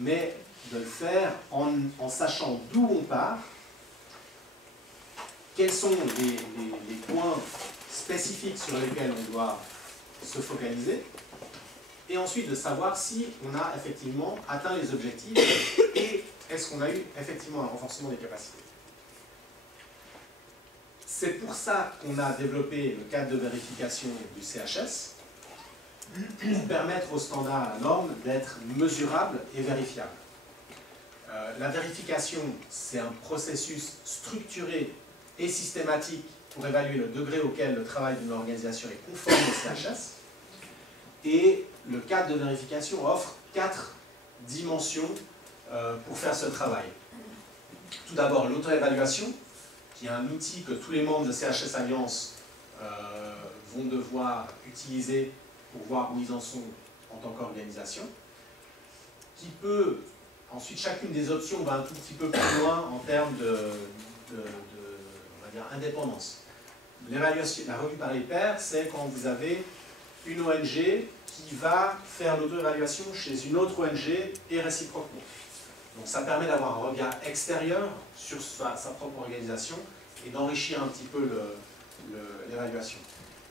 mais de le faire en sachant d'où on part, quels sont les points spécifiques sur lesquels on doit se focaliser, et ensuite de savoir si on a effectivement atteint les objectifs et est-ce qu'on a eu effectivement un renforcement des capacités. C'est pour ça qu'on a développé le cadre de vérification du CHS, pour permettre aux standards, à la norme, d'être mesurables et vérifiables. La vérification, c'est un processus structuré et systématique pour évaluer le degré auquel le travail d'une organisation est conforme au CHS. Et le cadre de vérification offre 4 dimensions pour faire ce travail. Tout d'abord, l'auto-évaluation, qui est un outil que tous les membres de CHS Alliance vont devoir utiliser pour voir où ils en sont en tant qu'organisation, qui peut, ensuite chacune des options va un tout petit peu plus loin en termes on va dire, indépendance. L'évaluation, la revue par les pairs, c'est quand vous avez une ONG qui va faire l'auto-évaluation chez une autre ONG et réciproquement. Donc ça permet d'avoir un regard extérieur sur sa propre organisation et d'enrichir un petit peu l'évaluation.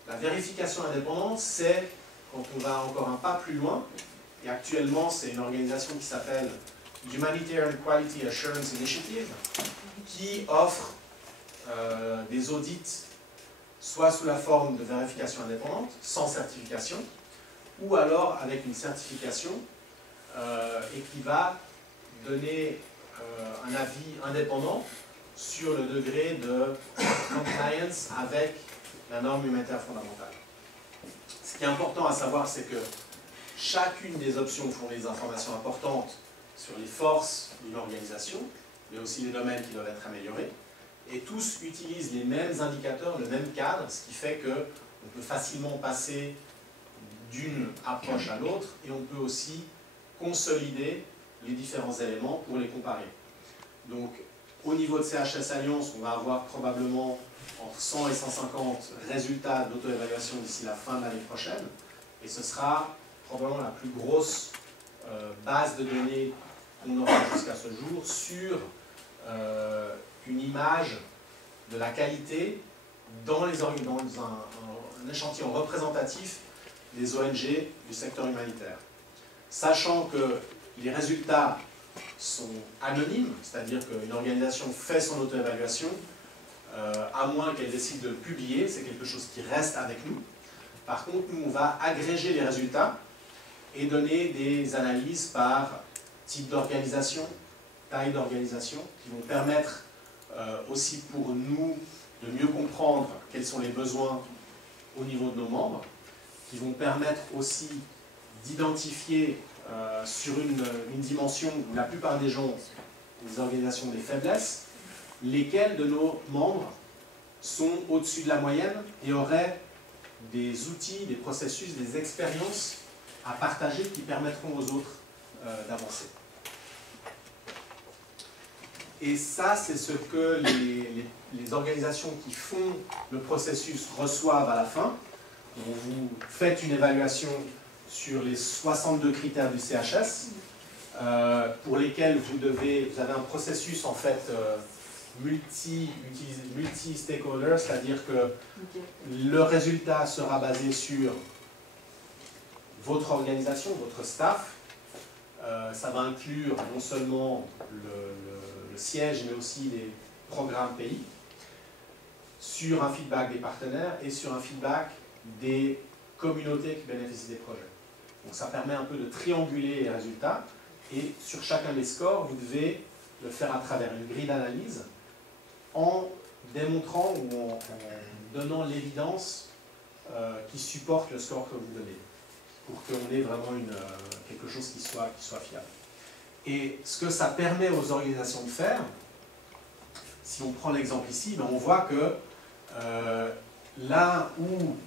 La vérification indépendante, c'est quand on va encore un pas plus loin, et actuellement c'est une organisation qui s'appelle Humanitarian Quality Assurance Initiative, qui offre des audits soit sous la forme de vérification indépendante, sans certification, ou alors avec une certification, et qui va donner un avis indépendant sur le degré de compliance avec la norme humanitaire fondamentale. Ce qui est important à savoir, c'est que chacune des options fournit des informations importantes sur les forces d'une organisation, mais aussi les domaines qui doivent être améliorés, et tous utilisent les mêmes indicateurs, le même cadre, ce qui fait qu'on peut facilement passer d'une approche à l'autre, et on peut aussi consolider les différents éléments pour les comparer. Donc, au niveau de CHS Alliance, on va avoir probablement entre 100 et 150 résultats d'auto-évaluation d'ici la fin de l'année prochaine, et ce sera probablement la plus grosse base de données qu'on aura jusqu'à ce jour sur une image de la qualité dans un échantillon représentatif des ONG du secteur humanitaire. Sachant que les résultats sont anonymes, c'est-à-dire qu'une organisation fait son auto-évaluation, à moins qu'elle décide de le publier, c'est quelque chose qui reste avec nous. Par contre, nous, on va agréger les résultats et donner des analyses par type d'organisation, taille d'organisation, qui vont permettre aussi pour nous de mieux comprendre quels sont les besoins au niveau de nos membres, qui vont permettre aussi d'identifier sur une dimension où la plupart des gens, des organisations, des faiblesses, lesquels de nos membres sont au-dessus de la moyenne et auraient des outils, des processus, des expériences à partager qui permettront aux autres d'avancer. Et ça, c'est ce que les organisations qui font le processus reçoivent à la fin. Donc, vous faites une évaluation sur les 62 critères du CHS, pour lesquels vous avez un processus en fait multi-stakeholder, c'est-à-dire que le résultat sera basé sur votre organisation, votre staff. Ça va inclure non seulement le siège, mais aussi les programmes pays, sur un feedback des partenaires et sur un feedback des communautés qui bénéficient des projets. Donc ça permet un peu de trianguler les résultats, et sur chacun des scores, vous devez le faire à travers une grille d'analyse en démontrant ou en donnant l'évidence qui supporte le score que vous donnez, pour qu'on ait vraiment quelque chose qui soit fiable. Et ce que ça permet aux organisations de faire, si on prend l'exemple ici, ben on voit que là où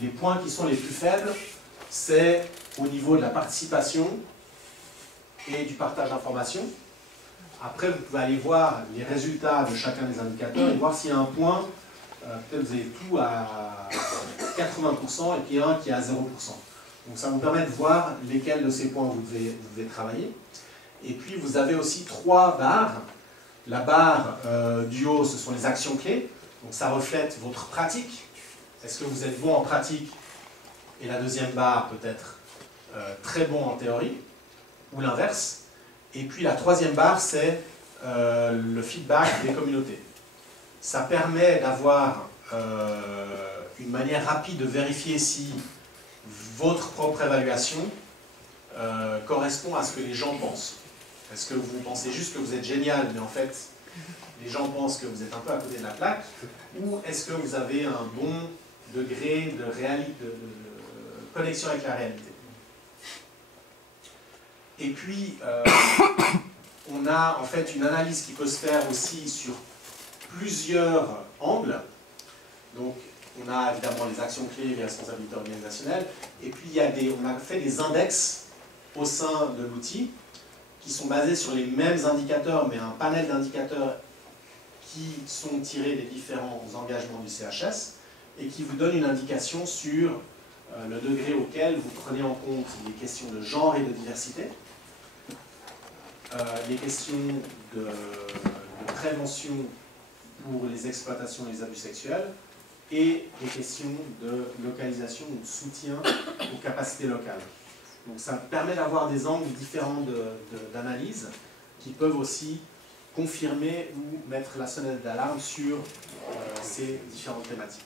les points qui sont les plus faibles, c'est au niveau de la participation et du partage d'informations. Après, vous pouvez aller voir les résultats de chacun des indicateurs et voir s'il y a un point, peut-être vous avez tout à 80% et puis un qui est à 0%. Donc ça vous permet de voir lesquels de ces points vous devez travailler. Et puis vous avez aussi 3 barres. La barre du haut, ce sont les actions clés. Donc ça reflète votre pratique. Est-ce que vous êtes bon en pratique? Et la deuxième barre peut être très bon en théorie, ou l'inverse. Et puis la troisième barre, c'est le feedback des communautés. Ça permet d'avoir une manière rapide de vérifier si votre propre évaluation correspond à ce que les gens pensent. Est-ce que vous pensez juste que vous êtes génial, mais en fait, les gens pensent que vous êtes un peu à côté de la plaque? Ou est-ce que vous avez un bon degré de connexion avec la réalité? Et puis, on a en fait une analyse qui peut se faire aussi sur plusieurs angles. Donc, on a évidemment les actions clés, les responsabilités organisationnelles, et puis on a fait des index au sein de l'outil qui sont basés sur les mêmes indicateurs, mais un panel d'indicateurs qui sont tirés des différents engagements du CHS et qui vous donnent une indication sur le degré auquel vous prenez en compte les questions de genre et de diversité, les questions de prévention pour les exploitations et les abus sexuels, et les questions de localisation ou de soutien aux capacités locales. Donc ça permet d'avoir des angles différents d'analyse qui peuvent aussi confirmer ou mettre la sonnette d'alarme sur ces différentes thématiques.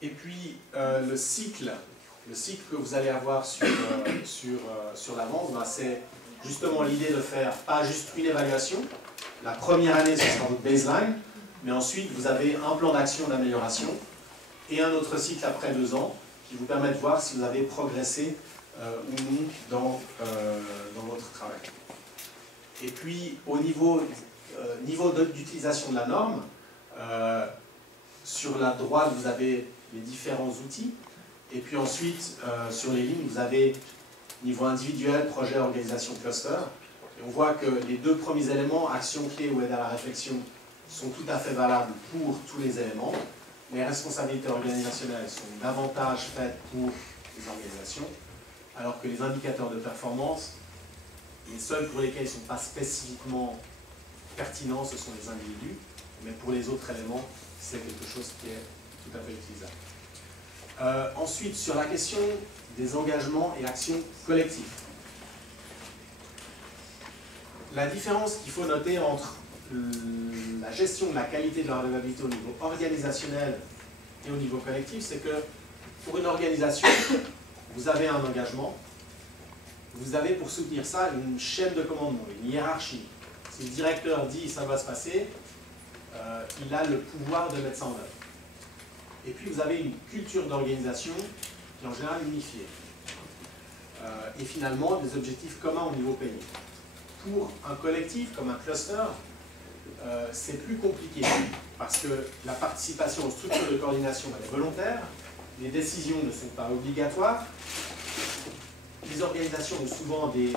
Et puis le cycle que vous allez avoir sur l'avance, c'est justement l'idée de faire pas juste une évaluation. La première année, ce sera votre baseline, mais ensuite vous avez un plan d'action d'amélioration et un autre cycle après 2 ans qui vous permet de voir si vous avez progressé ou non dans votre travail. Et puis au niveau d'utilisation de la norme, sur la droite vous avez les différents outils, et puis ensuite sur les lignes vous avez niveau individuel, projet, organisation, cluster. Et on voit que les 2 premiers éléments, action clé ou aide à la réflexion, sont tout à fait valables pour tous les éléments. Les responsabilités organisationnelles sont davantage faites pour les organisations, alors que les indicateurs de performance, les seuls pour lesquels ils ne sont pas spécifiquement pertinents, ce sont les individus, mais pour les autres éléments, c'est quelque chose qui est tout à fait utilisable. Ensuite, sur la question des engagements et actions collectives. La différence qu'il faut noter entre la gestion de la qualité de la redevabilité au niveau organisationnel et au niveau collectif, c'est que pour une organisation, vous avez un engagement, vous avez pour soutenir ça une chaîne de commandement, une hiérarchie. Si le directeur dit ça va se passer, il a le pouvoir de mettre ça en œuvre. Et puis vous avez une culture d'organisation qui est en général unifiée. Et finalement, des objectifs communs au niveau pays. Pour un collectif comme un cluster, c'est plus compliqué parce que la participation aux structures de coordination elle est volontaire, les décisions ne sont pas obligatoires, les organisations ont souvent des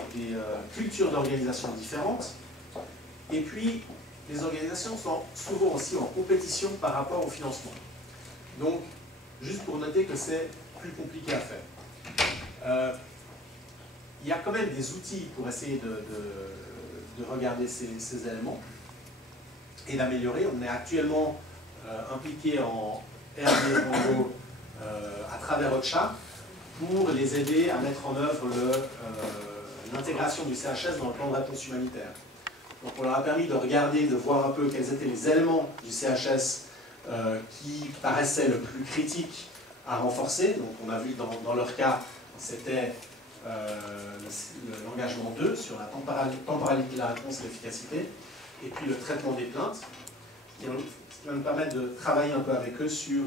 cultures d'organisation différentes, et puis les organisations sont souvent aussi en compétition par rapport au financement. Donc, juste pour noter que c'est plus compliqué à faire. Il y a quand même des outils pour essayer de regarder ces éléments et d'améliorer. On est actuellement impliqué en R&D Congo à travers OCHA pour les aider à mettre en œuvre l'intégration du CHS dans le plan de réponse humanitaire. Donc on leur a permis de regarder, de voir un peu quels étaient les éléments du CHS qui paraissaient le plus critiques à renforcer. Donc on a vu dans leur cas, c'était l'engagement 2 sur la temporalité de la réponse et l'efficacité, et puis le traitement des plaintes, qui va nous permettre de travailler un peu avec eux sur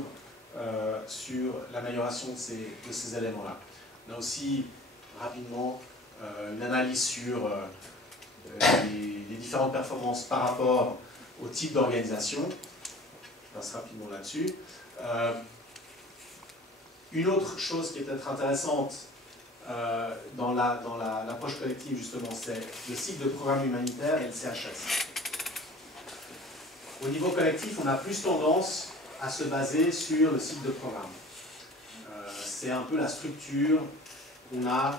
l'amélioration de ces éléments-là. On a aussi rapidement une analyse sur les différentes performances par rapport au type d'organisation. Je passe rapidement là-dessus. Une autre chose qui est peut-être intéressante dans l'approche collective, justement, c'est le cycle de programme humanitaire et le CHS. Au niveau collectif, on a plus tendance à se baser sur le cycle de programme. c'est un peu la structure qu'on a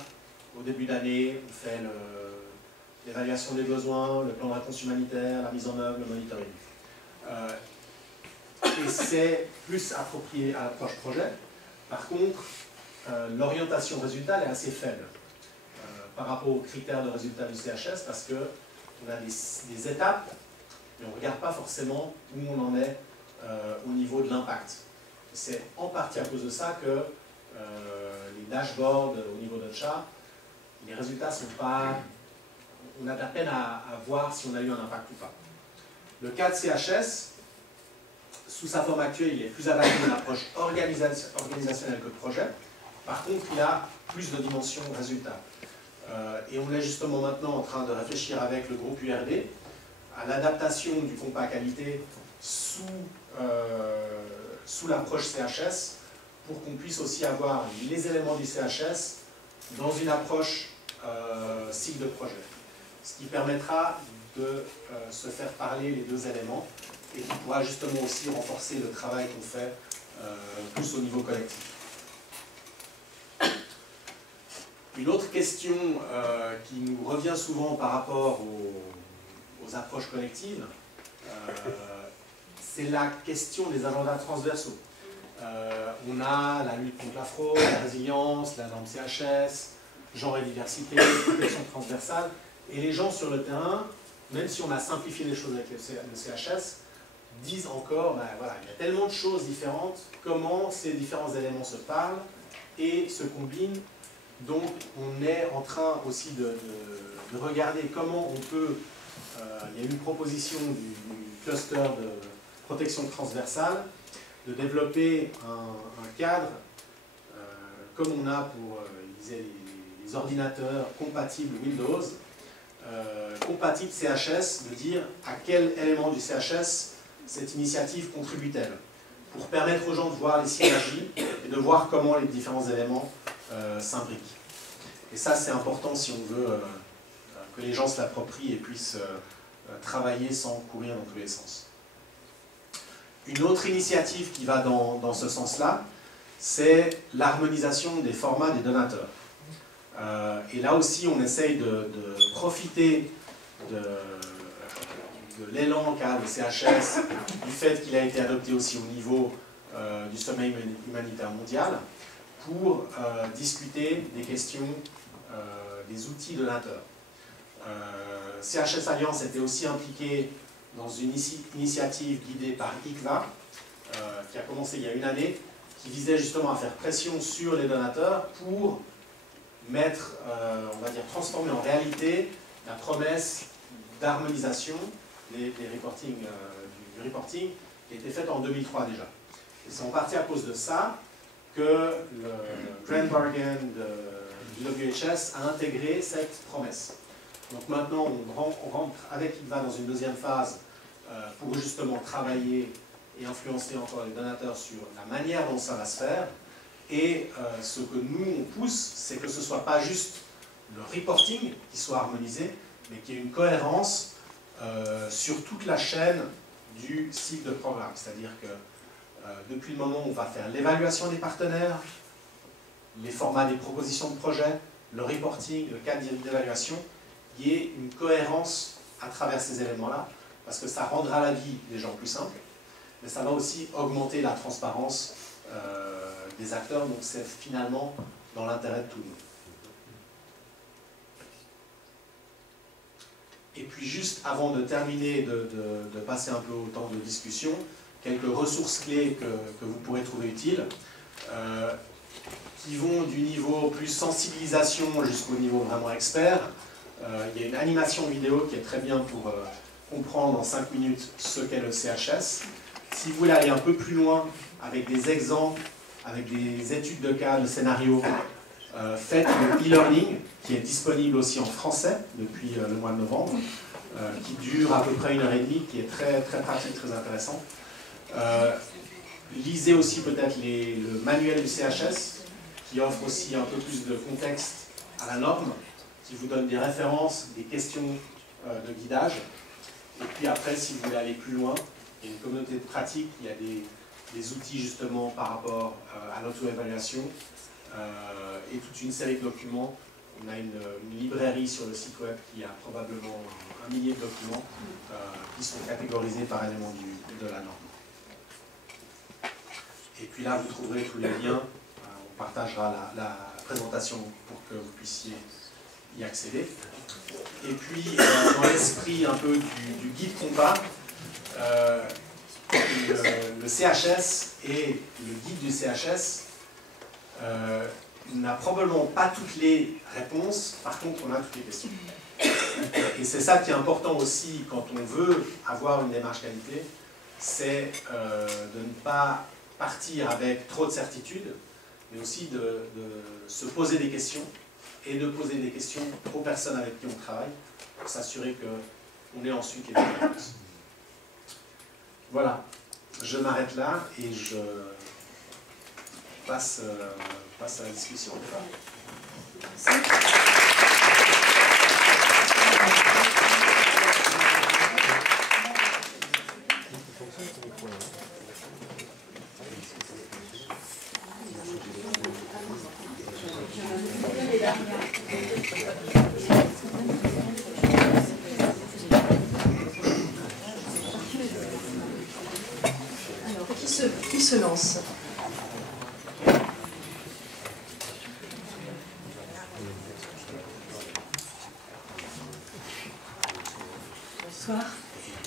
au début d'année. On fait l'évaluation des besoins, le plan de réponse humanitaire, la mise en œuvre, le monitoring. Et c'est plus approprié à l'approche projet. Par contre, l'orientation résultat est assez faible par rapport aux critères de résultat du CHS, parce qu'on a des étapes, mais on ne regarde pas forcément où on en est au niveau de l'impact. C'est en partie à cause de ça que les dashboards au niveau de chat, les résultats sont pas... On a de la peine à voir si on a eu un impact ou pas. Le cas de CHS, sous sa forme actuelle, il est plus adapté à une approche organisationnelle que de projet. Par contre, il a plus de dimensions résultats. Et on est justement maintenant en train de réfléchir avec le groupe URD à l'adaptation du compas qualité sous l'approche CHS, pour qu'on puisse aussi avoir les éléments du CHS dans une approche cycle de projet. Ce qui permettra de se faire parler les deux éléments et qui pourra justement aussi renforcer le travail qu'on fait plus au niveau collectif. Une autre question qui nous revient souvent par rapport aux approches collectives, c'est la question des agendas transversaux. On a la lutte contre la fraude, la résilience, la norme CHS, genre et diversité, protection transversale, et les gens sur le terrain, même si on a simplifié les choses avec le CHS, disent encore, ben voilà, il y a tellement de choses différentes, comment ces différents éléments se parlent et se combinent. Donc on est en train aussi de regarder comment on peut, il y a une proposition du cluster de protection transversale, de développer un cadre, comme on a pour les ordinateurs compatibles Windows, compatible CHS, de dire à quel élément du CHS cette initiative contribue-t-elle, pour permettre aux gens de voir les synergies et de voir comment les différents éléments s'imbriquent. Et ça, c'est important si on veut que les gens se l'approprient et puissent travailler sans courir dans tous les sens. Une autre initiative qui va dans ce sens-là, c'est l'harmonisation des formats des donateurs. Et là aussi, on essaye de profiter de l'élan qu'a le CHS, du fait qu'il a été adopté aussi au niveau du sommet humanitaire mondial, pour discuter des questions des outils donateurs. CHS Alliance était aussi impliqué dans une initiative guidée par ICVA, qui a commencé il y a une année, qui visait justement à faire pression sur les donateurs pour mettre, on va dire, transformer en réalité la promesse d'harmonisation du reporting qui a été faite en 2003 déjà. Et c'est en partie à cause de ça que le Grand Bargain du WHS a intégré cette promesse. Donc maintenant, on rentre avec ICVA dans une deuxième phase pour justement travailler et influencer encore les donateurs sur la manière dont ça va se faire. Et ce que nous, on pousse, c'est que ce ne soit pas juste le reporting qui soit harmonisé, mais qu'il y ait une cohérence sur toute la chaîne du cycle de programme. C'est-à-dire que depuis le moment où on va faire l'évaluation des partenaires, les formats des propositions de projet, le reporting, le cadre d'évaluation, il y ait une cohérence à travers ces éléments-là, parce que ça rendra la vie des gens plus simple, mais ça va aussi augmenter la transparence des acteurs, donc c'est finalement dans l'intérêt de tout le monde. Et puis juste avant de terminer, de passer un peu au temps de discussion, quelques ressources clés que vous pourrez trouver utiles, qui vont du niveau plus sensibilisation jusqu'au niveau vraiment expert. Il y a une animation vidéo qui est très bien pour comprendre en 5 minutes ce qu'est le CHS. Si vous voulez aller un peu plus loin avec des exemples, avec des études de cas, de scénarios, faites le e-learning qui est disponible aussi en français depuis le mois de novembre, qui dure à peu près 1h30, qui est très, très pratique, très intéressant. Lisez aussi peut-être le manuel du CHS, qui offre aussi un peu plus de contexte à la norme, qui vous donne des références, des questions de guidage. Et puis après, si vous voulez aller plus loin, il y a une communauté de pratique, il y a des outils justement par rapport à l'auto-évaluation, et toute une série de documents. On a une librairie sur le site web qui a probablement 1 millier de documents qui sont catégorisés par élément de la norme. Et puis là, vous trouverez tous les liens. On partagera la présentation pour que vous puissiez y accéder. Et puis, dans l'esprit un peu du guide compas, le CHS et le guide du CHS n'a probablement pas toutes les réponses, par contre on a toutes les questions. Et c'est ça qui est important aussi quand on veut avoir une démarche qualité, c'est de ne pas partir avec trop de certitudes, mais aussi de se poser des questions et de poser des questions aux personnes avec qui on travaille pour s'assurer qu'on ait ensuite les bonnes réponses. Voilà, je m'arrête là et je passe à la discussion. Alors, qui se lance? Bonsoir.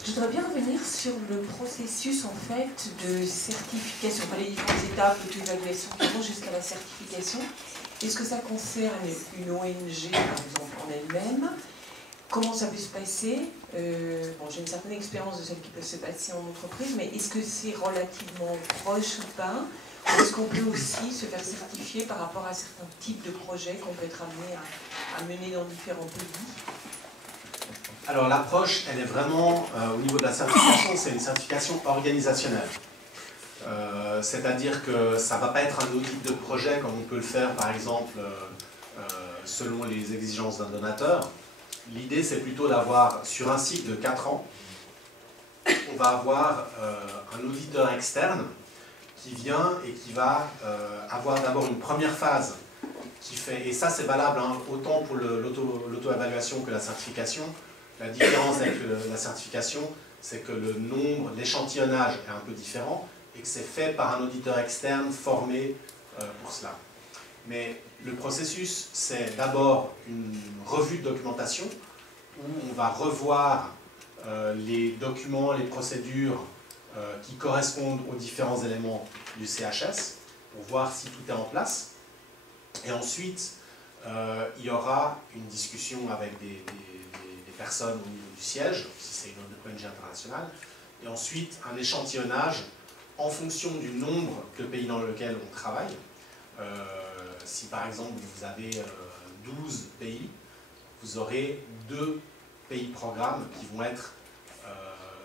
Je voudrais bien revenir sur le processus en fait de certification, enfin, les différentes étapes d'auto-évaluation qui vont jusqu'à la certification. Est-ce que ça concerne une ONG par exemple en elle-même? Comment ça peut se passer? Bon, j'ai une certaine expérience de celle qui peut se passer en entreprise, mais est-ce que c'est relativement proche ou pas? Ou est-ce qu'on peut aussi se faire certifier par rapport à certains types de projets qu'on peut être amené à mener dans différents pays? Alors l'approche, elle est vraiment, au niveau de la certification, c'est une certification organisationnelle. C'est-à-dire que ça ne va pas être un audit de projet comme on peut le faire par exemple selon les exigences d'un donateur. L'idée c'est plutôt d'avoir, sur un cycle de 4 ans, on va avoir un auditeur externe qui vient et qui va avoir d'abord une première phase qui fait, et ça c'est valable hein, autant pour l'auto-évaluation que la certification. La différence avec la certification, c'est que le nombre, l'échantillonnage est un peu différent et que c'est fait par un auditeur externe formé pour cela. Mais le processus, c'est d'abord une revue de documentation où on va revoir les documents, les procédures qui correspondent aux différents éléments du CHS pour voir si tout est en place. Et ensuite, il y aura une discussion avec des personnes au niveau du siège, si c'est une ONG internationale, et ensuite un échantillonnage en fonction du nombre de pays dans lesquels on travaille. Si par exemple vous avez 12 pays, vous aurez 2 pays programmes qui vont être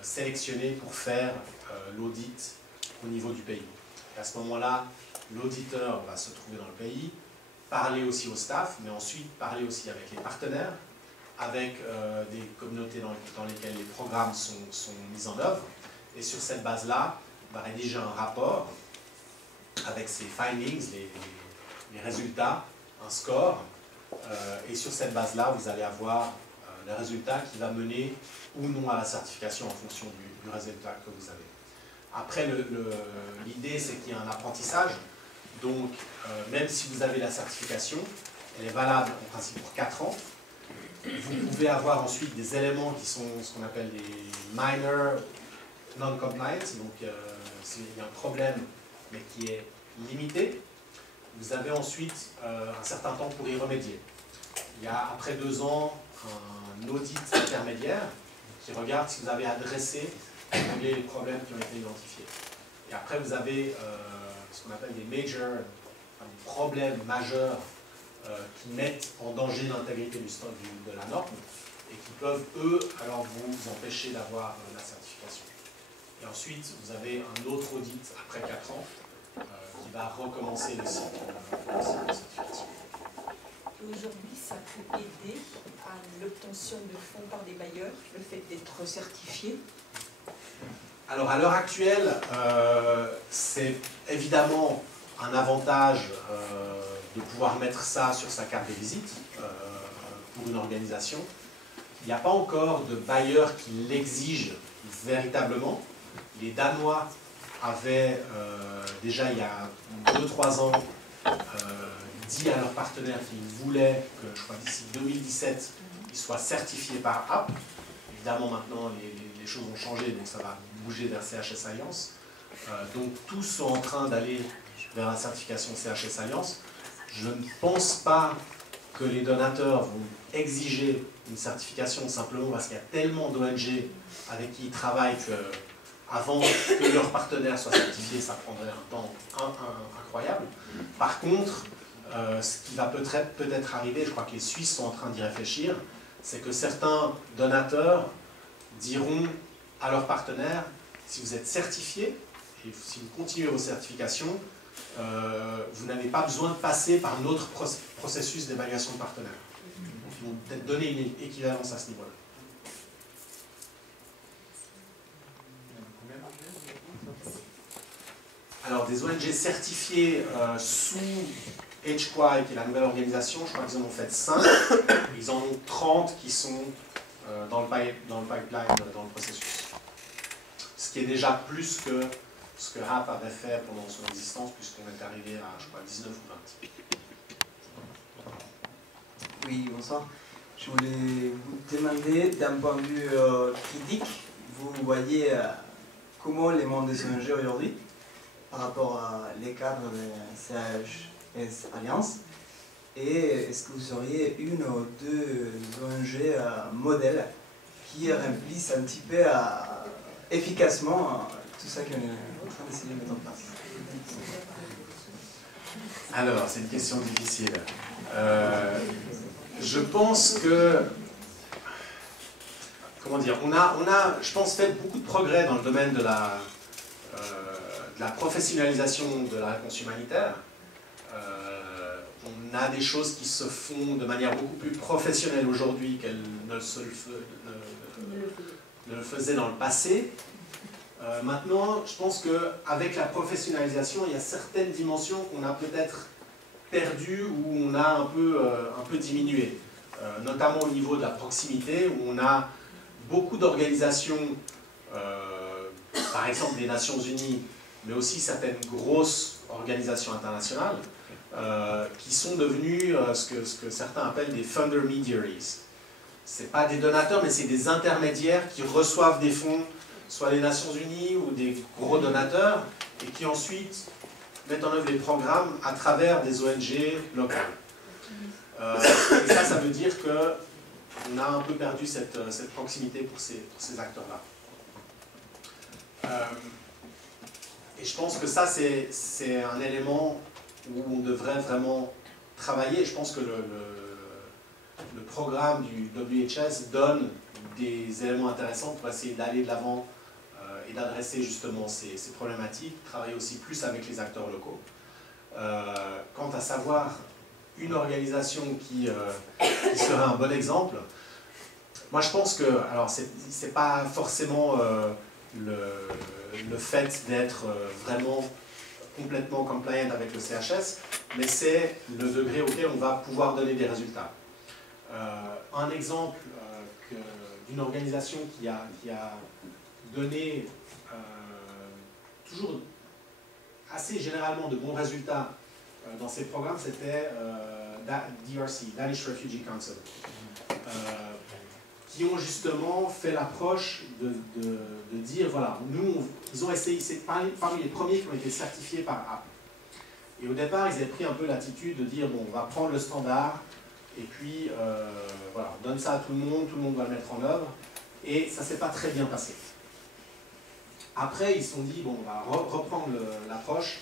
sélectionnés pour faire l'audit au niveau du pays. Et à ce moment-là, l'auditeur va se trouver dans le pays, parler aussi au staff, mais ensuite parler aussi avec les partenaires, avec des communautés dans lesquelles les programmes sont mis en œuvre. Et sur cette base-là, on va rédiger un rapport avec ses findings, les résultats, un score. Et sur cette base-là, vous allez avoir le résultat qui va mener ou non à la certification en fonction du résultat que vous avez. Après, l'idée, c'est qu'il y a un apprentissage. Donc, même si vous avez la certification, elle est valable en principe pour 4 ans. Vous pouvez avoir ensuite des éléments qui sont ce qu'on appelle des minor non-compliance, donc s'il y a un problème mais qui est limité, vous avez ensuite un certain temps pour y remédier. Il y a après 2 ans un audit intermédiaire qui regarde si vous avez adressé les problèmes qui ont été identifiés. Et après vous avez ce qu'on appelle des major, enfin, des problèmes majeurs qui mettent en danger l'intégrité de la norme et qui peuvent, eux, alors vous empêcher d'avoir la certification. Et ensuite, vous avez un autre audit après 4 ans qui va recommencer le cycle de certification. Aujourd'hui, ça peut aider à l'obtention de fonds par des bailleurs, le fait d'être certifié? Alors, à l'heure actuelle, c'est évidemment un avantage de pouvoir mettre ça sur sa carte de visite pour une organisation. Il n'y a pas encore de bailleur qui l'exige véritablement. Les Danois avaient déjà il y a 2-3 ans dit à leurs partenaires qu'ils voulaient que, je crois d'ici 2017, ils soient certifiés par app. Évidemment maintenant les choses ont changé, donc ça va bouger vers CHS Alliance. Donc tous sont en train d'aller vers la certification CHS Alliance. Je ne pense pas que les donateurs vont exiger une certification simplement parce qu'il y a tellement d'ONG avec qui ils travaillent que avant que leurs partenaires soient certifiés, ça prendrait un temps incroyable. Par contre, ce qui va peut-être arriver, je crois que les Suisses sont en train d'y réfléchir, c'est que certains donateurs diront à leurs partenaires, si vous êtes certifiés, et si vous continuez vos certifications, vous n'avez pas besoin de passer par un autre processus d'évaluation de partenaires. Donc ils vont peut-être donner une équivalence à ce niveau-là. Alors des ONG certifiées sous HQI, qui est la nouvelle organisation, je crois qu'ils en ont fait 5. Ils en ont 30 qui sont dans le pipeline, dans le processus. Ce qui est déjà plus que ce que HAP avait fait pendant son existence, puisqu'on est arrivé à, je crois, 19 ou 20. Oui, bonsoir. Je voulais vous demander, d'un point de vue critique, vous voyez comment les mondes des ONG aujourd'hui, par rapport à les cadres de CHS Alliance, et est-ce que vous auriez une ou deux ONG modèles qui remplissent un petit peu efficacement tout ça qu'on est en train d'essayer de mettre en place? Alors, c'est une question difficile. Je pense que, comment dire, on a, je pense, fait beaucoup de progrès dans le domaine de la professionnalisation de la réponse humanitaire. On a des choses qui se font de manière beaucoup plus professionnelle aujourd'hui qu'elles ne le faisaient dans le passé. Maintenant, je pense qu'avec la professionnalisation, il y a certaines dimensions qu'on a peut-être perdues ou on a un peu diminué, notamment au niveau de la proximité, où on a beaucoup d'organisations, par exemple des Nations Unies, mais aussi certaines grosses organisations internationales, qui sont devenues ce que certains appellent des fundermediaries. Ce n'est pas des donateurs, mais c'est des intermédiaires qui reçoivent des fonds, soit des Nations Unies ou des gros donateurs, et qui ensuite mettent en œuvre des programmes à travers des ONG locales. Et ça veut dire qu'on a un peu perdu cette proximité pour ces acteurs-là. Et je pense que ça, c'est un élément où on devrait vraiment travailler. Je pense que le programme du WHS donne des éléments intéressants pour essayer d'aller de l'avant et d'adresser justement ces problématiques, travailler aussi plus avec les acteurs locaux. Quant à savoir une organisation qui serait un bon exemple, moi je pense que, alors c'est pas forcément le fait d'être vraiment complètement compliant avec le CHS, mais c'est le degré auquel on va pouvoir donner des résultats. Un exemple d'une organisation qui a donné toujours assez généralement de bons résultats dans ces programmes, c'était DRC, Danish Refugee Council, qui ont justement fait l'approche de dire, voilà, ils ont essayé, c'est parmi les premiers qui ont été certifiés par app. Et au départ, ils avaient pris un peu l'attitude de dire, bon, on va prendre le standard, et puis, voilà, on donne ça à tout le monde va le mettre en œuvre, et ça ne s'est pas très bien passé. Après, ils se sont dit, bon, on va reprendre l'approche,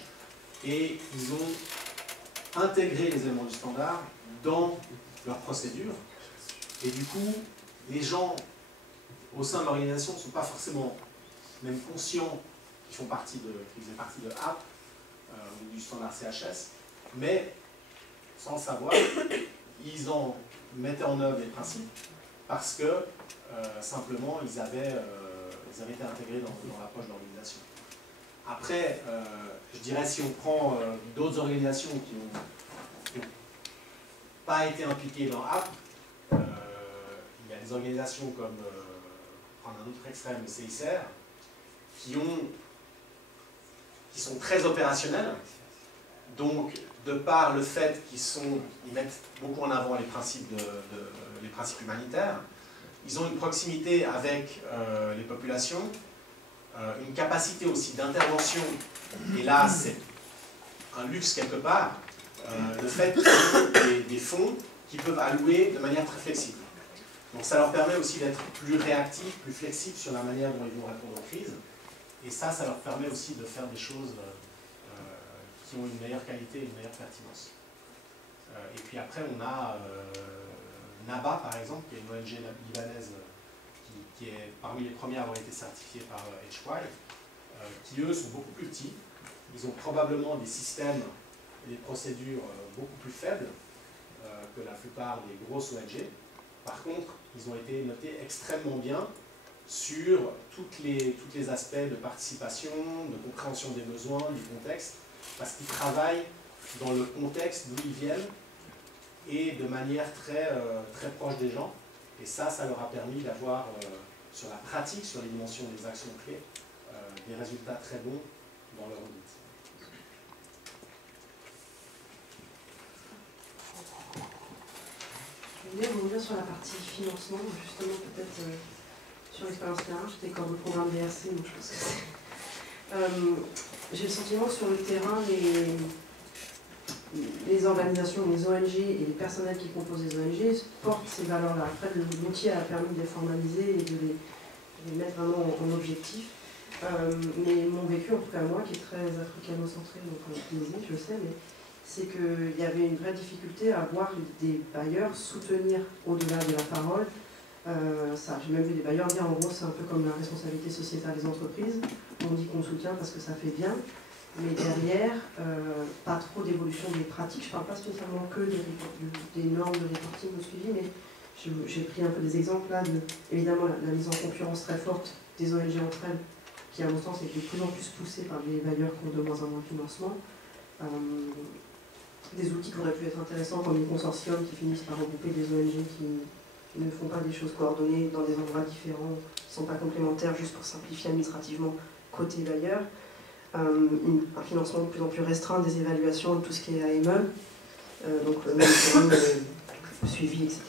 et ils ont intégré les éléments du standard dans leur procédure, et du coup, les gens au sein de l'organisation ne sont pas forcément même conscients qu'ils faisaient partie de app ou du standard CHS, mais sans le savoir, ils en mettaient en œuvre les principes parce que simplement ils avaient été intégrés dans l'approche de l'organisation. Après, je dirais si on prend d'autres organisations qui ont pas été impliqués dans App, il y a des organisations comme, prendre un autre extrême, le CICR, qui sont très opérationnels. Donc, de par le fait qu'ils mettent beaucoup en avant les principes humanitaires, ils ont une proximité avec les populations, une capacité aussi d'intervention, et là c'est un luxe quelque part, le fait qu'ils ont des fonds qu'ils peuvent allouer de manière très flexible. Donc ça leur permet aussi d'être plus réactifs, plus flexibles sur la manière dont ils vont répondre aux crises, et ça leur permet aussi de faire des choses qui ont une meilleure qualité et une meilleure pertinence. Et puis après on a NABA par exemple, qui est une ONG libanaise qui est parmi les premiers à avoir été certifiés par HY, qui eux sont beaucoup plus petits. Ils ont probablement des systèmes et des procédures beaucoup plus faibles que la plupart des grosses ONG. Par contre, ils ont été notés extrêmement bien sur tous les aspects de participation, de compréhension des besoins, du contexte, parce qu'ils travaillent dans le contexte d'où ils viennent et de manière très proche des gens. Et ça leur a permis d'avoir, sur la pratique, sur les dimensions des actions clés, des résultats très bons dans leur audit. Je voulais revenir sur la partie financement, justement peut-être sur l'expérience terrain. J'étais corps de programme BRC, donc je pense que c'est... j'ai le sentiment que sur le terrain, les organisations, les ONG et les personnels qui composent les ONG portent ces valeurs-là. Après, l'outil a permis de les formaliser et de les mettre vraiment en objectif. Mais mon vécu, en tout cas moi, qui est très africano-centré, donc je sais, mais c'est qu'il y avait une vraie difficulté à voir des bailleurs soutenir au-delà de la parole. J'ai même vu des bailleurs dire, en gros, c'est un peu comme la responsabilité sociétale des entreprises. On dit qu'on soutient parce que ça fait bien. Mais derrière, pas trop d'évolution des pratiques. Je ne parle pas spécialement que des normes de reporting ou suivi, mais j'ai pris un peu des exemples là, évidemment la mise en concurrence très forte des ONG entre elles, qui à mon sens est de plus en plus poussée par des bailleurs qui ont de moins en moins de financement. Des outils qui auraient pu être intéressants comme les consortiums qui finissent par regrouper des ONG qui ne font pas des choses coordonnées dans des endroits différents, qui ne sont pas complémentaires juste pour simplifier administrativement côté bailleur. Un financement de plus en plus restreint des évaluations de tout ce qui est AME, donc le monitoring, le suivi, etc.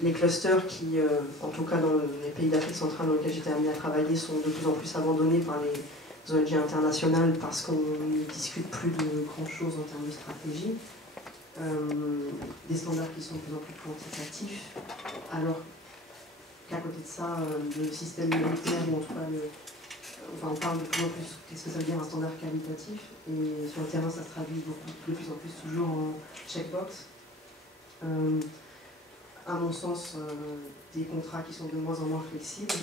Les clusters qui, en tout cas dans les pays d'Afrique centrale dans lesquels j'étais amenée à travailler, sont de plus en plus abandonnés par les ONG internationales parce qu'on ne discute plus de grand-chose en termes de stratégie. Des standards qui sont de plus en plus quantitatifs, alors qu'à côté de ça, le système militaire, ou en tout cas on parle de plus en plus, qu'est-ce que ça veut dire un standard qualitatif, et sur le terrain ça se traduit de plus en plus toujours en checkbox. À mon sens, des contrats qui sont de moins en moins flexibles,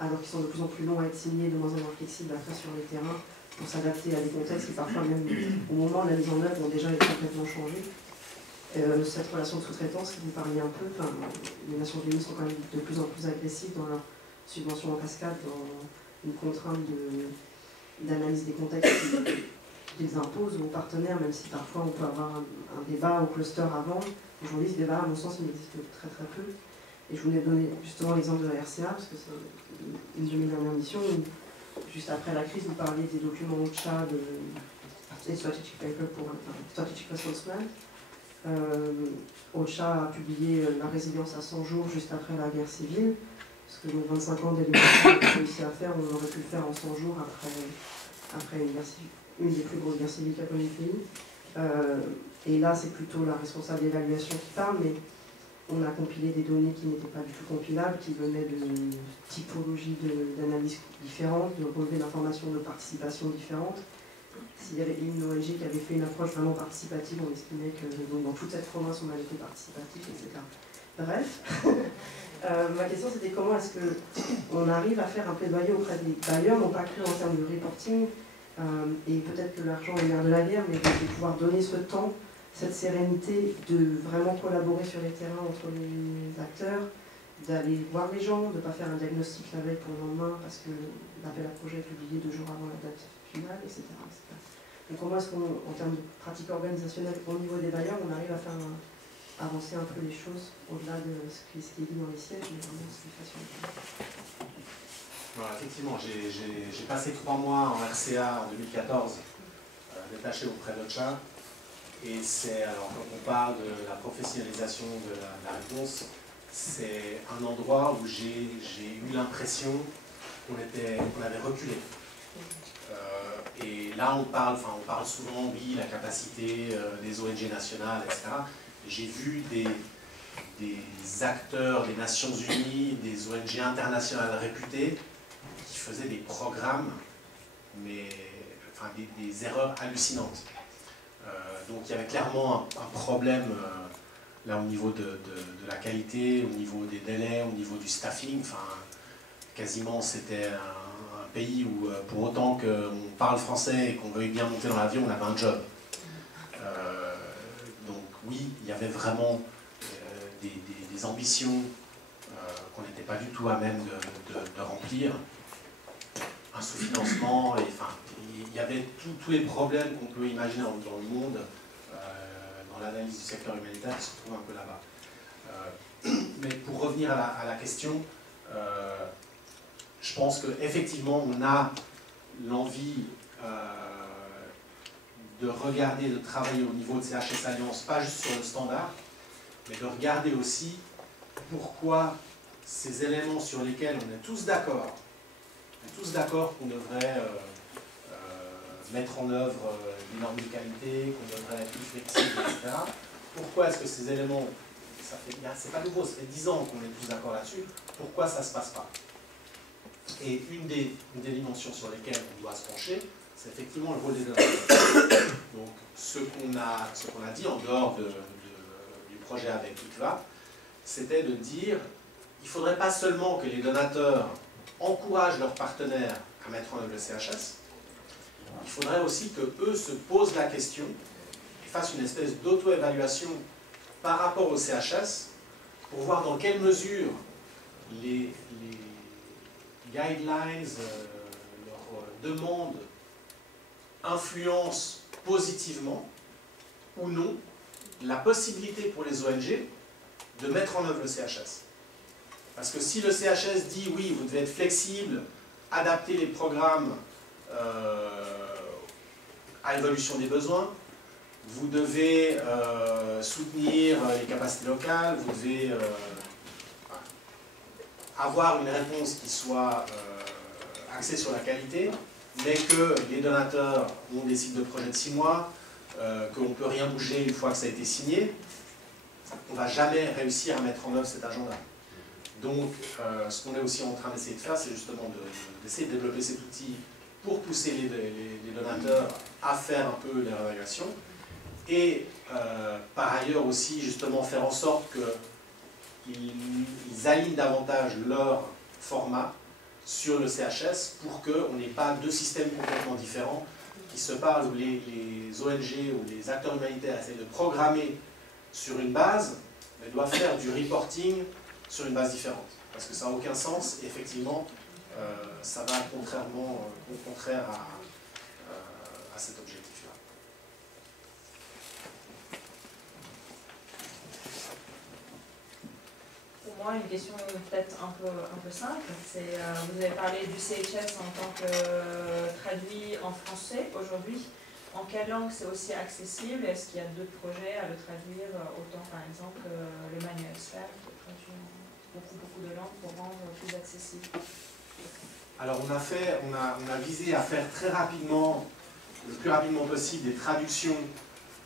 alors qu'ils sont de plus en plus longs à être signés, de moins en moins flexibles après sur les terrains, pour s'adapter à des contextes qui parfois même au moment de la mise en œuvre ont déjà été complètement changés. Cette relation de sous-traitance, vous parliez un peu, les Nations Unies sont quand même de plus en plus agressives dans leur subvention en cascade, dans une contrainte d'analyse des contextes qu'ils imposent aux partenaires, même si parfois on peut avoir un débat au cluster avant. Aujourd'hui, ce débat, à mon sens, il existe très très peu. Et je voulais donner justement l'exemple de la RCA, parce que c'est une de mes dernières missions, où, juste après la crise, vous parliez des documents OCHA, des Strategic Paper pour Strategic Response Plan. OCHA a publié la résilience à 100 jours juste après la guerre civile, parce que donc 25 ans d'éléments qu'on a réussi à faire, on aurait pu le faire en 100 jours après une des plus grosses guerres civiles qu'a connu le pays. Et là, c'est plutôt la responsable d'évaluation qui parle, mais on a compilé des données qui n'étaient pas du tout compilables, qui venaient de typologies d'analyses différentes, de relevés d'informations de participation différentes. S'il y avait une ONG qui avait fait une approche vraiment participative, on estimait que donc, dans toute cette province, on avait été participatif, etc. Bref, ma question c'était comment est-ce qu'on arrive à faire un plaidoyer auprès des bailleurs, non pas que en termes de reporting, et peut-être que l'argent est l'air de la guerre, mais de pouvoir donner ce temps, cette sérénité de vraiment collaborer sur les terrains entre les acteurs, d'aller voir les gens, de ne pas faire un diagnostic la veille pour le lendemain parce que l'appel à projet est publié 2 jours avant la date finale, etc. Donc comment est-ce qu'en termes de pratique organisationnelle au niveau des bailleurs, on arrive à faire avancer un peu les choses au-delà de ce qui est dit dans les sièges, mais vraiment ce qui se fait sur le terrain. Voilà, effectivement, j'ai passé 3 mois en RCA en 2014, détaché auprès de Tchad. Et c'est, alors quand on parle de la professionnalisation de la réponse, c'est un endroit où j'ai eu l'impression qu'on avait reculé. Et là on parle souvent, oui, la capacité des ONG nationales, etc. J'ai vu des acteurs des Nations Unies, des ONG internationales réputées, qui faisaient des programmes, mais enfin, des erreurs hallucinantes. Donc il y avait clairement un problème là au niveau de la qualité, au niveau des délais, au niveau du staffing. Enfin, quasiment c'était un pays où pour autant qu'on parle français et qu'on veuille bien monter dans l'avion, on avait un job. Donc oui, il y avait vraiment des ambitions qu'on n'était pas du tout à même de remplir. Un sous-financement, et enfin, il y avait tous les problèmes qu'on peut imaginer dans le monde, dans l'analyse du secteur humanitaire, qui se trouvent un peu là-bas. Mais pour revenir à la question, je pense qu'effectivement, on a l'envie de regarder, de travailler au niveau de CHS Alliance, pas juste sur le standard, mais de regarder aussi pourquoi ces éléments sur lesquels on est tous d'accord, qu'on devrait mettre en œuvre des normes de qualité, qu'on devrait être plus flexible, etc. Pourquoi est-ce que ces éléments, c'est pas nouveau, ça fait 10 ans qu'on est tous d'accord là-dessus, pourquoi ça ne se passe pas? Et une des dimensions sur lesquelles on doit se pencher, c'est effectivement le rôle des donateurs. Donc ce qu'on a dit en dehors du projet avec ICVA, c'était de dire il ne faudrait pas seulement que les donateurs encouragent leurs partenaires à mettre en œuvre le CHS, il faudrait aussi qu'eux se posent la question et fassent une espèce d'auto-évaluation par rapport au CHS pour voir dans quelle mesure les guidelines, leurs demandes influencent positivement ou non la possibilité pour les ONG de mettre en œuvre le CHS. Parce que si le CHS dit oui, vous devez être flexible, adapter les programmes à l'évolution des besoins, vous devez soutenir les capacités locales, vous devez avoir une réponse qui soit axée sur la qualité, mais que les donateurs ont des cycles de projet de 6 mois, qu'on ne peut rien bouger une fois que ça a été signé, on ne va jamais réussir à mettre en œuvre cet agenda. Donc, ce qu'on est aussi en train d'essayer de faire, c'est justement d'essayer de développer cet outil pour pousser les donateurs à faire un peu les réévaluations et par ailleurs aussi justement faire en sorte qu'ils alignent davantage leur format sur le CHS pour qu'on n'ait pas deux systèmes complètement différents qui se parlent, où les ONG ou les acteurs humanitaires essaient de programmer sur une base, mais doivent faire du reporting sur une base différente. Parce que ça n'a aucun sens, et effectivement, ça va au contraire à cet objectif-là. Pour moi, une question peut-être un peu simple, c'est vous avez parlé du CHS en tant que traduit en français aujourd'hui. En quelle langue c'est aussi accessible? Est-ce qu'il y a d'autres projets à le traduire autant par exemple le manuel SPHER qui est traduit en beaucoup de langues pour rendre plus accessible? Alors on a visé à faire très rapidement, le plus rapidement possible, des traductions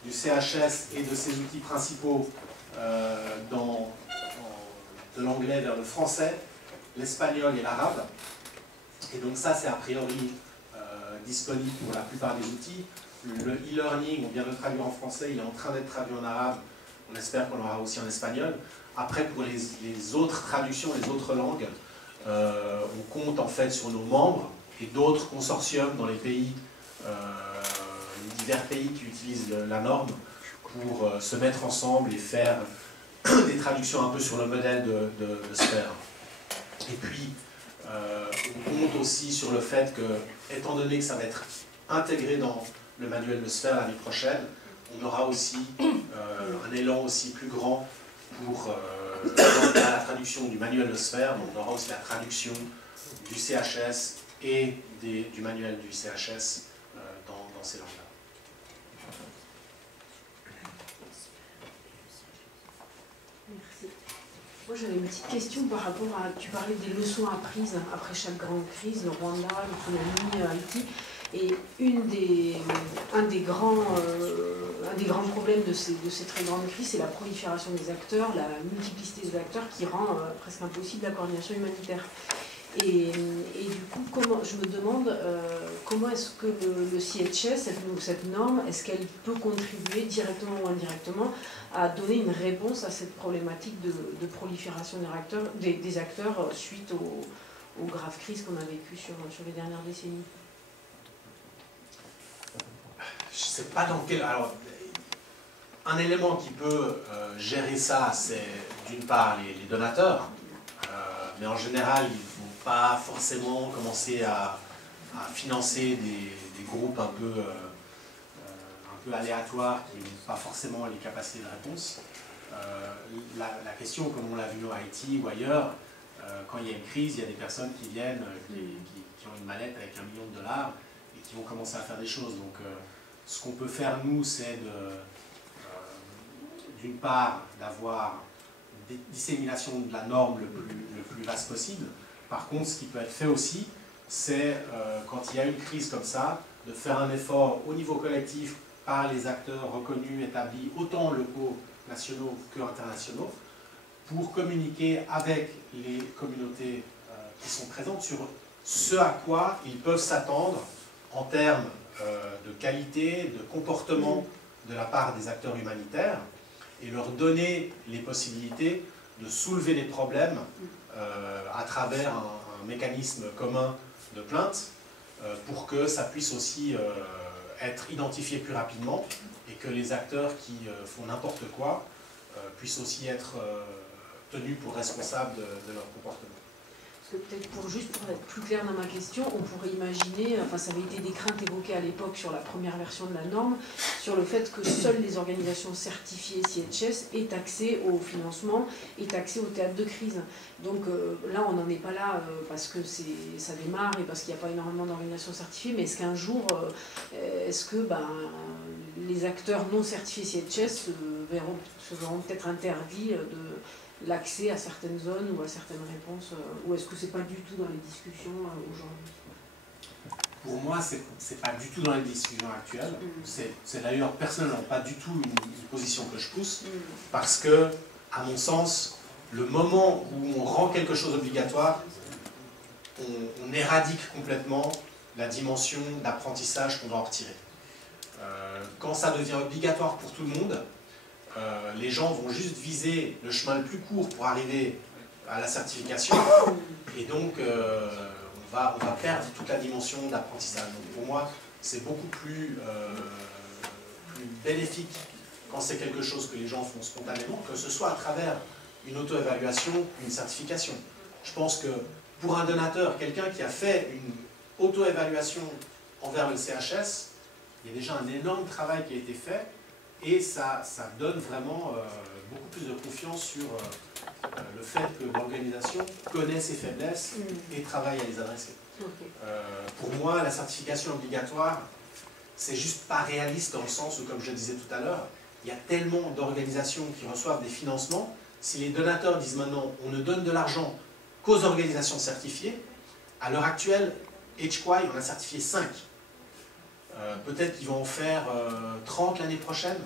du CHS et de ses outils principaux de l'anglais vers le français, l'espagnol et l'arabe. Et donc ça c'est a priori disponible pour la plupart des outils. Le e-learning, on vient de le traduire en français, il est en train d'être traduit en arabe, on espère qu'on l'aura aussi en espagnol. Après, pour les autres traductions, les autres langues, on compte en fait sur nos membres et d'autres consortiums dans les pays, les divers pays qui utilisent la norme pour se mettre ensemble et faire des traductions un peu sur le modèle de SPHER. Et puis, on compte aussi sur le fait que, étant donné que ça va être intégré dans le manuel de SPHER l'année prochaine, on aura aussi un élan aussi plus grand pour la traduction du manuel de sphère, donc on aura aussi la traduction du CHS et du manuel du CHS dans ces langues-là. Merci. Moi j'avais une petite question par rapport à, tu parlais des leçons apprises après chaque grande crise, le Rwanda, l'autonomie, Haïti, et un des grands problèmes de ces très grandes crises, c'est la prolifération des acteurs, la multiplicité des acteurs qui rend presque impossible la coordination humanitaire. Et du coup, je me demande comment est-ce que le CHS, cette norme, est-ce qu'elle peut contribuer directement ou indirectement à donner une réponse à cette problématique de prolifération des acteurs suite aux graves crises qu'on a vécues sur les dernières décennies? Je ne sais pas dans quel... Alors, un élément qui peut gérer ça, c'est d'une part les donateurs, mais en général, ils ne vont pas forcément commencer à financer des groupes un peu aléatoires qui n'ont pas forcément les capacités de réponse. La question, comme on l'a vu en Haïti ou ailleurs, quand il y a une crise, il y a des personnes qui viennent, qui ont une mallette avec $1 million et qui vont commencer à faire des choses. Donc, ce qu'on peut faire, nous, c'est d'une part, d'avoir une dissémination de la norme le plus vaste possible. Par contre, ce qui peut être fait aussi, c'est, quand il y a une crise comme ça, de faire un effort au niveau collectif par les acteurs reconnus, établis, autant locaux, nationaux qu'internationaux, pour communiquer avec les communautés qui sont présentes sur ce à quoi ils peuvent s'attendre en termes de qualité, de comportement de la part des acteurs humanitaires, et leur donner les possibilités de soulever les problèmes à travers un mécanisme commun de plainte pour que ça puisse aussi être identifié plus rapidement et que les acteurs qui font n'importe quoi puissent aussi être tenus pour responsables de leur comportement. Parce que peut-être pour être plus clair dans ma question, on pourrait imaginer, enfin ça avait été des craintes évoquées à l'époque sur la première version de la norme, sur le fait que seules les organisations certifiées CHS aient accès au financement, aient accès au théâtre de crise. Donc là on n'en est pas là parce que ça démarre et parce qu'il n'y a pas énormément d'organisations certifiées, mais est-ce qu'un jour, les acteurs non certifiés CHS se verront peut-être interdits de l'accès à certaines zones ou à certaines réponses, ou est-ce que c'est pas du tout dans les discussions aujourd'hui? Pour moi, c'est pas du tout dans les discussions actuelles. C'est d'ailleurs personnellement pas du tout une position que je pousse, parce que, à mon sens, le moment où on rend quelque chose obligatoire, on éradique complètement la dimension d'apprentissage qu'on doit en retirer. Quand ça devient obligatoire pour tout le monde, les gens vont juste viser le chemin le plus court pour arriver à la certification, et donc on va perdre toute la dimension d'apprentissage. Donc pour moi, c'est beaucoup plus bénéfique quand c'est quelque chose que les gens font spontanément, que ce soit à travers une auto-évaluation, une certification. Je pense que pour un donateur, quelqu'un qui a fait une auto-évaluation envers le CHS, il y a déjà un énorme travail qui a été fait, et ça donne vraiment beaucoup plus de confiance sur le fait que l'organisation connaît ses faiblesses et travaille à les adresser. Pour moi, la certification obligatoire, c'est juste pas réaliste dans le sens où, comme je le disais tout à l'heure, il y a tellement d'organisations qui reçoivent des financements. Si les donateurs disent maintenant on ne donne de l'argent qu'aux organisations certifiées, à l'heure actuelle, HQI en a certifié 5. Peut-être qu'ils vont en faire 30 l'année prochaine,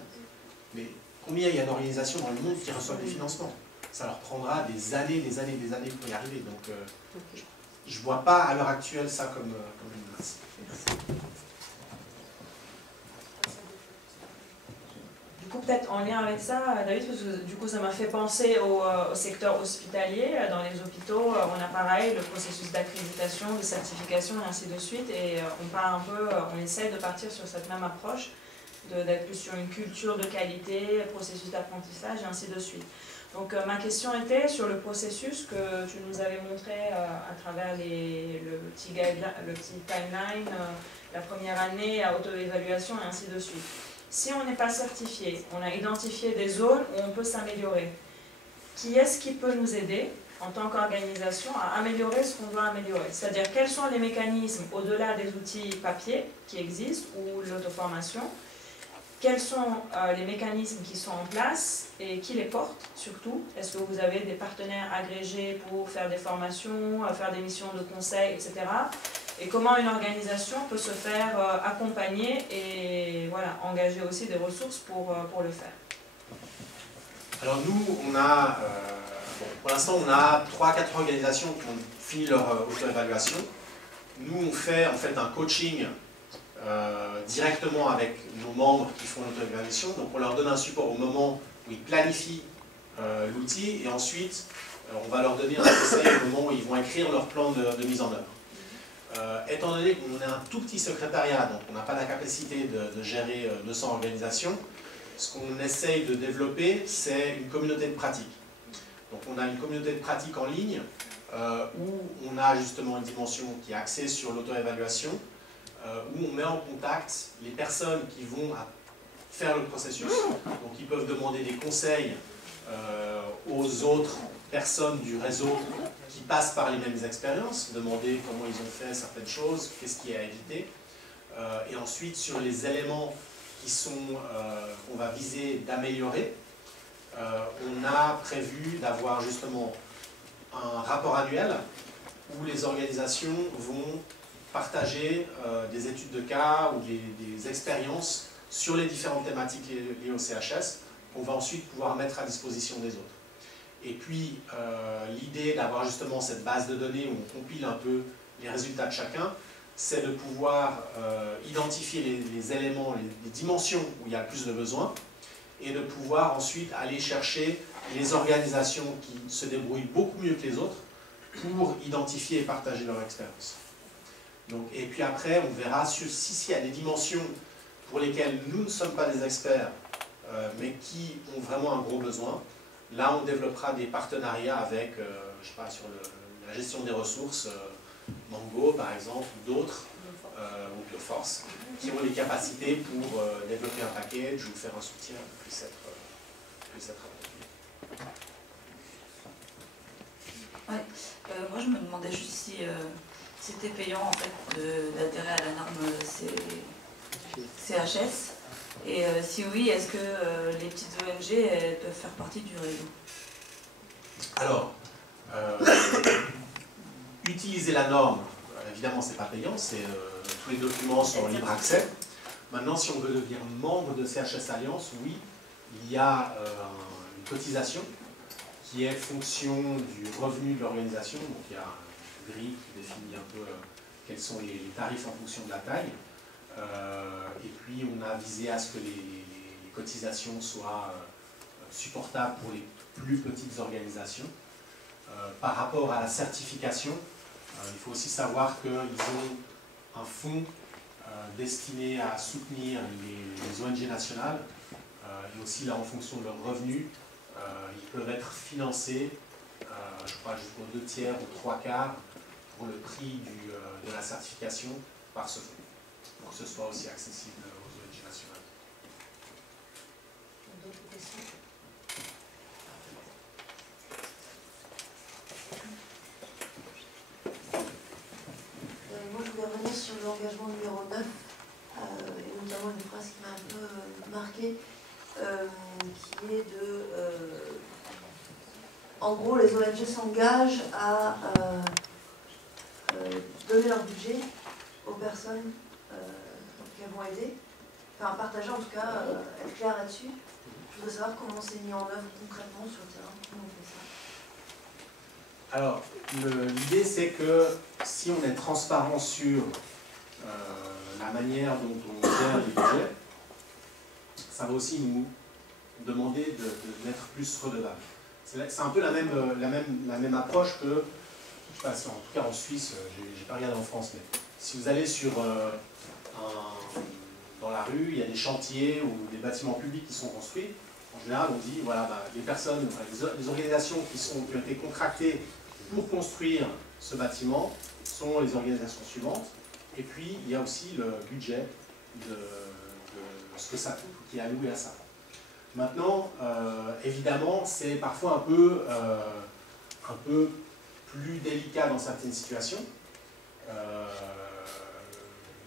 mais combien il y a d'organisations dans le monde qui reçoivent des financements? Ça leur prendra des années pour y arriver. Donc je ne vois pas à l'heure actuelle ça comme une menace. Du coup, peut-être en lien avec ça, David, parce que du coup ça m'a fait penser au secteur hospitalier. Dans les hôpitaux, on a pareil le processus d'accréditation, de certification et ainsi de suite, et on essaie de partir sur cette même approche, d'être plus sur une culture de qualité, processus d'apprentissage et ainsi de suite. Donc ma question était sur le processus que tu nous avais montré à travers le petit timeline, la première année à auto-évaluation et ainsi de suite. Si on n'est pas certifié, on a identifié des zones où on peut s'améliorer. Qui est-ce qui peut nous aider en tant qu'organisation à améliorer ce qu'on doit améliorer? C'est-à-dire quels sont les mécanismes au-delà des outils papier qui existent ou l'auto-formation? Quels sont les mécanismes qui sont en place et qui les portent surtout? Est-ce que vous avez des partenaires agrégés pour faire des formations, faire des missions de conseil, etc. Et comment une organisation peut se faire accompagner et voilà, engager aussi des ressources pour le faire? Alors nous, on a, pour l'instant, on a 3-4 organisations qui ont fini leur auto-évaluation. Nous, on fait en fait un coaching directement avec nos membres qui font l'auto-évaluation. Donc on leur donne un support au moment où ils planifient l'outil et ensuite on va leur donner un conseil au moment où ils vont écrire leur plan de mise en œuvre. Étant donné qu'on est un tout petit secrétariat, donc on n'a pas la capacité de gérer 200 organisations, ce qu'on essaye de développer, c'est une communauté de pratique. Donc on a une communauté de pratique en ligne où on a justement une dimension qui est axée sur l'auto-évaluation, où on met en contact les personnes qui vont faire le processus. Donc ils peuvent demander des conseils aux autres personnes du réseau qui passent par les mêmes expériences, demander comment ils ont fait certaines choses, qu'est-ce qui est à éviter. Et ensuite, sur les éléments qui sont qu'on va viser d'améliorer, on a prévu d'avoir justement un rapport annuel où les organisations vont partager des études de cas ou des expériences sur les différentes thématiques liées au CHS qu'on va ensuite pouvoir mettre à disposition des autres. Et puis, l'idée d'avoir justement cette base de données où on compile un peu les résultats de chacun, c'est de pouvoir identifier les éléments, les dimensions où il y a le plus de besoins, et de pouvoir ensuite aller chercher les organisations qui se débrouillent beaucoup mieux que les autres pour identifier et partager leur expérience. Donc, et puis après, on verra s'il y a des dimensions pour lesquelles nous ne sommes pas des experts, mais qui ont vraiment un gros besoin. Là, on développera des partenariats avec, je sais pas, sur la gestion des ressources, Mango par exemple, ou d'autres, ou GeoForce, qui ont les capacités pour développer un package ou faire un soutien qui puisse être approprié. Ouais. Moi, je me demandais juste si c'était payant en fait d'adhérer à la norme CHS. Et si oui, est-ce que les petites ONG elles peuvent faire partie du réseau? Alors, utiliser la norme, évidemment, c'est pas payant, tous les documents sont en libre accès. Maintenant, si on veut devenir membre de CHS Alliance, oui, il y a une cotisation qui est fonction du revenu de l'organisation. Donc il y a une grille qui définit un peu quels sont les tarifs en fonction de la taille. Et puis on a visé à ce que les cotisations soient supportables pour les plus petites organisations. Par rapport à la certification, il faut aussi savoir qu'ils ont un fonds destiné à soutenir les ONG nationales, et aussi là en fonction de leurs revenus, ils peuvent être financés, je crois jusqu'aux 2/3 ou 3/4 pour le prix de la certification par ce fonds, pour que ce soit aussi accessible aux ONG nationales. D'autres questions? Moi, je voulais revenir sur l'engagement numéro 9, et notamment une phrase qui m'a un peu marquée, qui est de... en gros, les ONG s'engagent à donner leur budget aux personnes qu'elles vont aider, enfin partager en tout cas, être clair là-dessus. Je voudrais savoir comment c'est mis en œuvre concrètement sur le terrain, comment on fait ça. Alors, l'idée c'est que si on est transparent sur la manière dont on gère les budgets, ça va aussi nous demander d'être plus redevable. C'est un peu la même approche que, je sais pas, en tout cas en Suisse, j'ai pas regardé en France, mais si vous allez dans la rue, il y a des chantiers ou des bâtiments publics qui sont construits, en général on dit, voilà, les personnes, les organisations qui ont été contractées pour construire ce bâtiment sont les organisations suivantes, et puis il y a aussi le budget ce que ça coûte ou qui est alloué à ça. Maintenant, évidemment, c'est parfois un peu plus délicat dans certaines situations,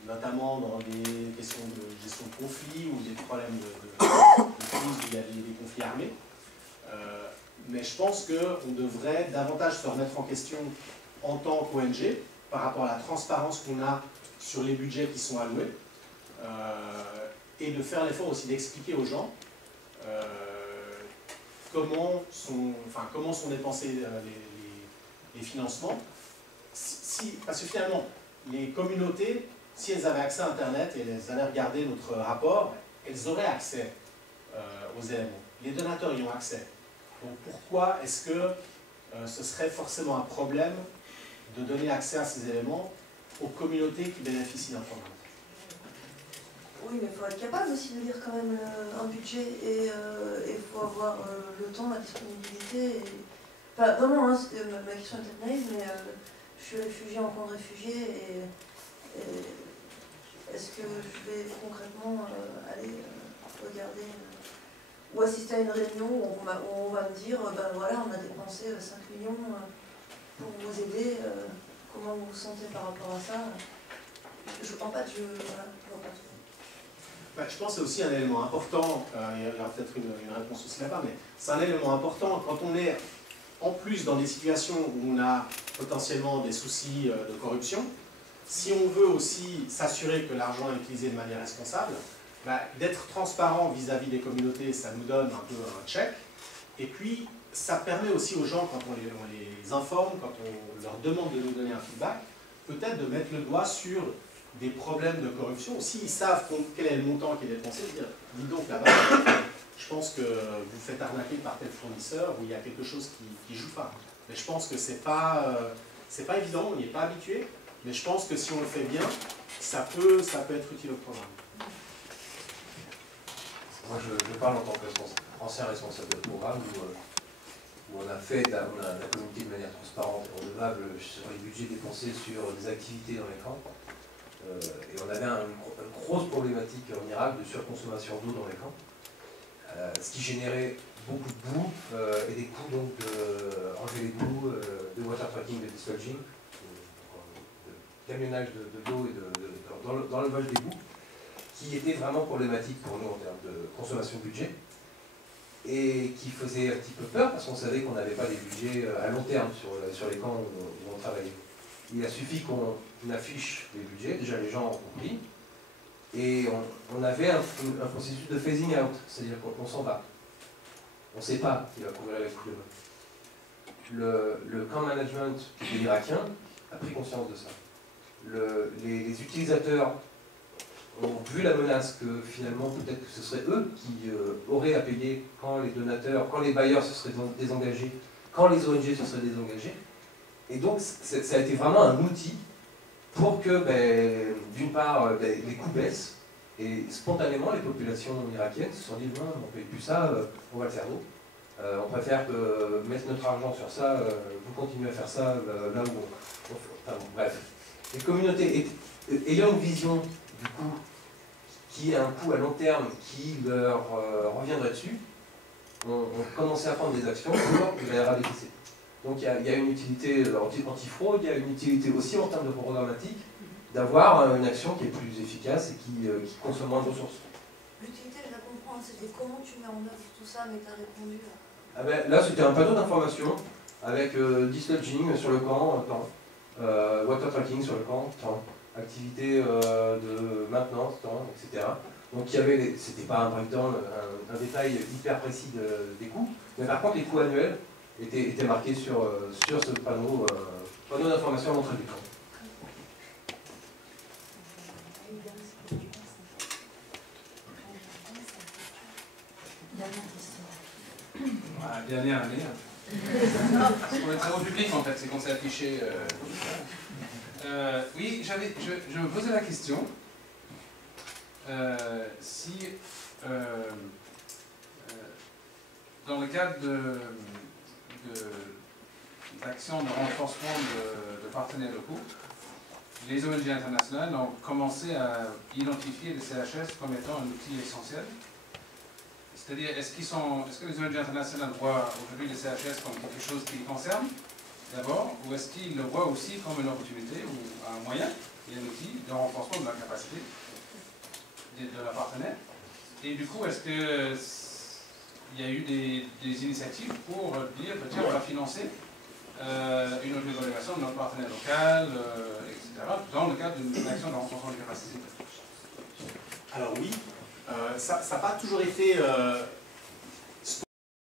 notamment dans des questions de gestion de conflits ou des problèmes de crise où il y a des conflits armés. Mais je pense qu'on devrait davantage se remettre en question en tant qu'ONG par rapport à la transparence qu'on a sur les budgets qui sont alloués et de faire l'effort aussi d'expliquer aux gens comment sont dépensés les financements. Parce que finalement, les communautés, si elles avaient accès à Internet et elles allaient regarder notre rapport, elles auraient accès aux éléments. Les donateurs y ont accès. Donc pourquoi est-ce que ce serait forcément un problème de donner accès à ces éléments aux communautés qui bénéficient d'un programme? Oui, mais il faut être capable aussi de lire quand même un budget et il faut avoir le temps, la disponibilité. Enfin, vraiment, hein, ma question est peut-être naïve, mais je suis réfugiée en camp de réfugiés et est-ce que je vais concrètement aller regarder ou assister à une réunion où on va me dire ben voilà, on a dépensé 5 millions pour vous aider, comment vous vous sentez par rapport à ça? En fait, je vois pas tout. Je pense que c'est aussi un élément important, il y aura peut-être une réponse aussi là-bas, mais c'est un élément important quand on est en plus dans des situations où on a potentiellement des soucis de corruption. Si on veut aussi s'assurer que l'argent est utilisé de manière responsable, d'être transparent vis-à-vis des communautés, ça nous donne un peu un check. Et puis, ça permet aussi aux gens, quand on les informe, quand on leur demande de nous donner un feedback, peut-être de mettre le doigt sur des problèmes de corruption. S'ils savent quel est le montant qui est dépensé, dire, dis donc là-bas, je pense que vous faites arnaquer par tel fournisseur ou il y a quelque chose qui ne joue pas. Mais je pense que c'est pas évident, on n'y est pas habitué, mais je pense que si on le fait bien, ça peut être utile au programme. Moi, je parle en tant qu'ancien responsable de programme où on a la communiqué de manière transparente et redevable sur les budgets dépensés sur des activités dans les camps. Et on avait une grosse problématique en Irak de surconsommation d'eau dans les camps, ce qui générait beaucoup de boue et des coûts donc d'enlever les boues, de water tracking, de dislodging, de camionnage de l'eau et dans l'élevage des boues, qui était vraiment problématique pour nous en termes de consommation de budget et qui faisait un petit peu peur parce qu'on savait qu'on n'avait pas des budgets à long terme sur les camps où on travaillait. Il a suffi qu'on affiche les budgets, déjà les gens ont compris, et on avait un processus de phasing out, c'est-à-dire qu'on s'en va. On ne sait pas qui va couvrir les coûts demain. Le camp management qui est irakien a pris conscience de ça. Les utilisateurs ont vu la menace que finalement peut-être que ce serait eux qui auraient à payer quand les donateurs, quand les bailleurs se seraient désengagés, quand les ONG se seraient désengagés. Et donc ça a été vraiment un outil pour que, d'une part, les coûts baissent, et spontanément les populations irakiennes se sont dit non, on ne paye plus ça, on va le faire nous. On préfère mettre notre argent sur ça, vous continuez à faire ça là où enfin, bref. Les communautés ayant une vision du coup qui a un coût à long terme qui leur reviendrait dessus, ont commencé à prendre des actions pour les rabaisser. Donc il y a une utilité anti-fraude, il y a une utilité aussi en termes de programmatique, d'avoir une action qui est plus efficace et qui consomme moins de ressources. L'utilité, je la comprends, c'était comment tu mets en œuvre tout ça, mais tu as répondu là. Ah ben, là, c'était un panneau d'information avec dislodging sur le camp, water tracking sur le camp, activité de maintenance, etc. Donc il y avait, c'était pas un breakdown, un détail hyper précis des coûts, mais par contre les coûts annuels étaient marqués sur ce panneau d'information à l'entrée du camp. Voilà, dernière année. Parce qu'on est très au public en fait, c'est qu'on s'est affiché. Oui, je me posais la question si dans le cadre d'actions de renforcement de partenaires locaux, les ONG internationales ont commencé à identifier les CHS comme étant un outil essentiel. C'est-à-dire, est-ce que les ONG internationales voient aujourd'hui les CHS comme quelque chose qui les concerne, d'abord, ou est-ce qu'ils le voient aussi comme une opportunité ou un moyen et un outil de renforcement de la capacité de la partenaire? Et du coup, est-ce qu'il y a eu des initiatives pour dire, tiens, on va financer une auto-évaluation de notre partenaire local, etc., dans le cadre d'une action de renforcement de capacité? Alors oui, ça n'a pas toujours été